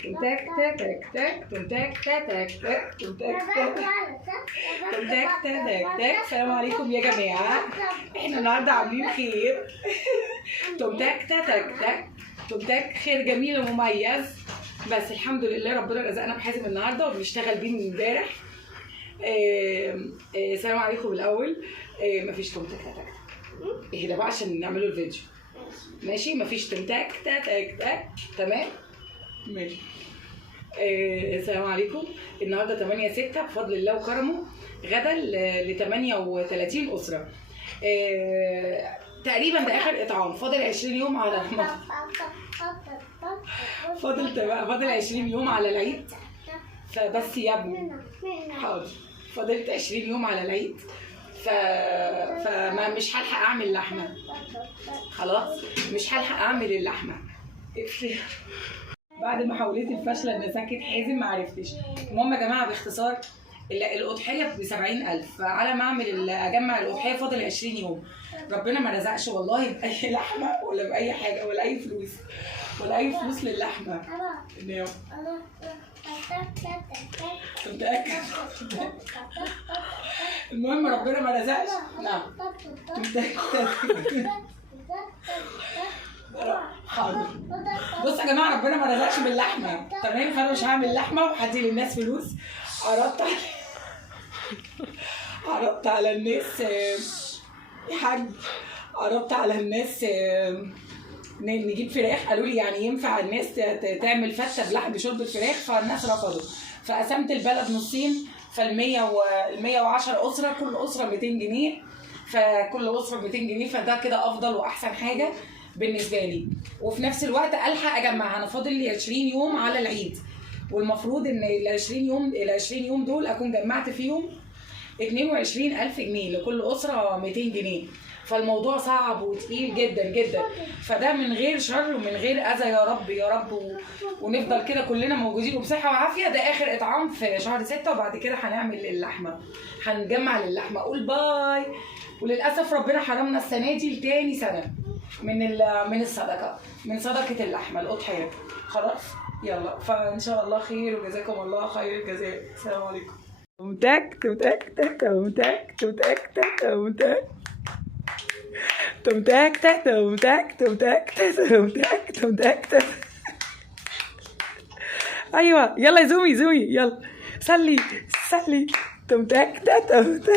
تك تك تك تك تك تك تك. السلام عليكم يا جماعه، احنا النهارده عاملين خير. تك تك تك خير جميل ومميز، بس الحمد لله ربنا رزقنا بحازم النهارده وبنشتغل بيه من امبارح. السلام عليكم الاول. مفيش تك تك اهدى بقى عشان نعملوا الفيديو. ماشي، مفيش تك تك تك. تمام ماشي. السلام عليكم. النهارده 8/6 بفضل الله وكرمه، غدا ل 38 اسره. تقريبا ده اخر اطعام، فاضل 20 يوم على فاضل 20 يوم على العيد. فبس يا ابني حاضر، فضلت 20 يوم على العيد، فما مش هلحق اعمل لحمه، خلاص مش هلحق اعمل اللحمه. بعد محاولتي الفاشله ان اسكت حازم ما عرفتش. المهم يا جماعه باختصار، الاضحيه ب 70,000، فعلى ما اجمع الاضحيه فاضل 20 يوم. ربنا ما رزقش والله باي لحمه ولا باي حاجه ولا اي فلوس للحمه. المهم ربنا ما رزقش. نعم حاضر. بص يا جماعه، ربنا ما رزقش باللحمه، تمام؟ فانا مش هعمل لحمه وهدي للناس فلوس. عرضت على الناس يا حاج، عرضت على الناس نجيب فراخ. قالوا لي يعني ينفع الناس تعمل فته بلحم بشوربه فراخ؟ فالناس رفضوا. فقسمت البلد نصين، فال110 اسره، كل اسره 200 جنيه، فكل اسره 200 جنيه، فده كده افضل واحسن حاجه بالنسبه لي. وفي نفس الوقت الحق اجمع. انا فاضل لي 20 يوم على العيد، والمفروض ان ال 20 يوم دول اكون جمعت فيهم 22,000 جنيه، لكل اسره 200 جنيه. فالموضوع صعب وتقيل جدا جدا، فده من غير شر ومن غير اذى يا رب يا رب، ونفضل كده كلنا موجودين وبصحه وعافيه. ده اخر اطعام في شهر 6، وبعد كده هنعمل اللحمه، هنجمع للحمه. قول باي. وللاسف ربنا حرمنا السنه دي لتاني سنه من الصدقه، من صدقه اللحمه الاضحيه. خلاص يلا، فان شاء الله خير، وجزاكم الله خير الجزاء. السلام عليكم. تك تك تك تك تك تك تمتاك تك تمتاك تمتاك تمتاك تمتاك. ايوه يلا يا زومي، يلا صلي تمتاك تمتاك.